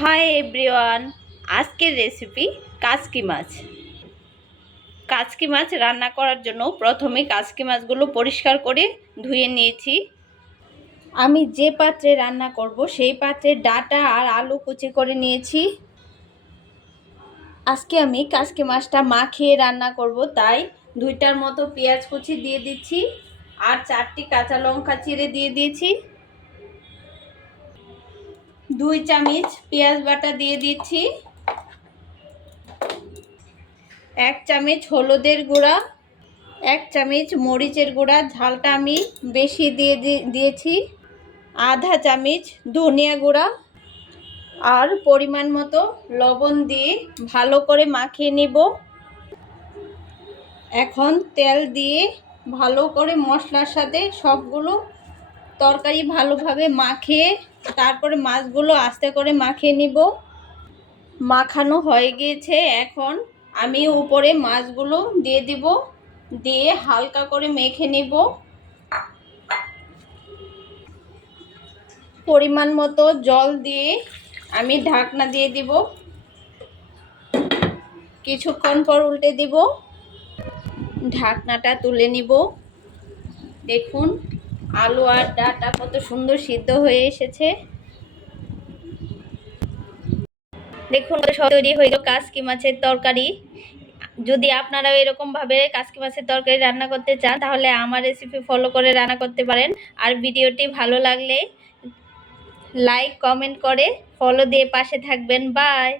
Hi everyone, আজকের recipe কাচকি মাছ। কাচকি মাছ রান্না করার জন্য প্রথমে কাচকি মাছগুলো পরিষ্কার করে ধুয়ে নিয়েছি। আমি যে পাত্রে রান্না করব সেই পাত্রে ডাঁটা আর আলু কুচি করে নিয়েছি। আজকে আমি কাচকি মাছটা মাখিয়ে রান্না করব, তাই 2টার মতো পেঁয়াজ কুচি দিয়ে দিচ্ছি আর 4টি কাঁচা লঙ্কা চিড়ে দিয়ে দিয়েছি। 2 চামচ পেঁয়াজ বাটা দিয়ে দিচ্ছি। 1 চামচ হলুদের গুঁড়া, 1 চামচ মরিচের গুঁড়া, ঝালটা আমি বেশি দিয়েছি। আধা চামচ ধনিয়া গুঁড়া আর পরিমাণ মতো লবণ দিয়ে ভালো করে মাখিয়ে নিব। এখন তেল দিয়ে ভালো করে মশলার সাথে সবগুলো তরকারি ভালোভাবে মাখিয়ে তারপরে মাছগুলো আস্তে করে মাখিয়ে নিব। মাখানো হয়ে গিয়েছে, এখন আমি উপরে মাছগুলো দিয়ে দিব, দিয়ে হালকা করে মেখে নিব। পরিমাণ মতো জল দিয়ে আমি ঢাকনা দিয়ে দিব। কিছুক্ষণ পর উল্টে দিব, ঢাকনাটা তুলে নিব। দেখুন আলু আর ডাঁটা কত সুন্দর সিদ্ধ হয়ে এসেছে। দেখুন তৈরি হয়ে গেল কাচকি মাছের তরকারি। যদি আপনারাও এরকমভাবে কাচকি মাছের তরকারি রান্না করতে চান তাহলে আমার রেসিপি ফলো করে রান্না করতে পারেন। আর ভিডিওটি ভালো লাগলে লাইক কমেন্ট করে ফলো দিয়ে পাশে থাকবেন। বাই।